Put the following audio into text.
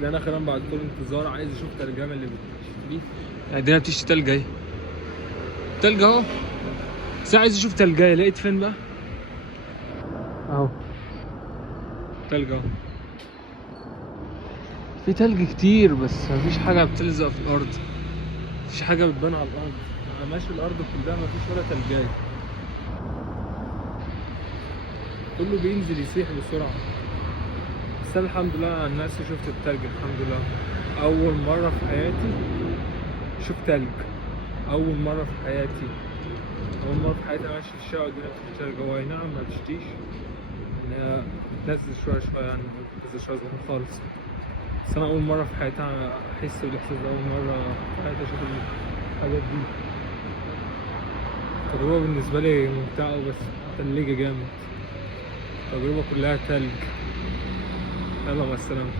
ده انا اخيرا بعد طول انتظار عايز اشوف ترجمه اللي بتشتريه. عندنا بتشتي تلج اهي، تلج اهو. بس عايز اشوف تلجايه، لقيت فين بقى؟ اهو تلج اهو. في تلج كتير بس مفيش حاجه بتلزق في الارض، مفيش حاجه بتبان على الارض. انا ماشي الارض كلها مفيش ولا تلجايه، كله بينزل يسيح بسرعه. بس انا الحمد لله عن نفسي شفت التلج الحمد لله. اول مره في حياتي شفت تلج، اول مره في حياتي، اول مره في حياتي ماشي في الشارع والدنيا بتتلج. هو اي نعم ما بتشتيش، ان هي بتنزل شويه شويه يعني، بتنزل شويه صغيره خالص. بس انا اول مره في حياتي احس بالاحساس ده، اول مره في حياتي اشوف الحاجات دي. التجربه بالنسبه لي ممتعه بس متلجه جامد، التجربه كلها تلج. يلا مع السلامه.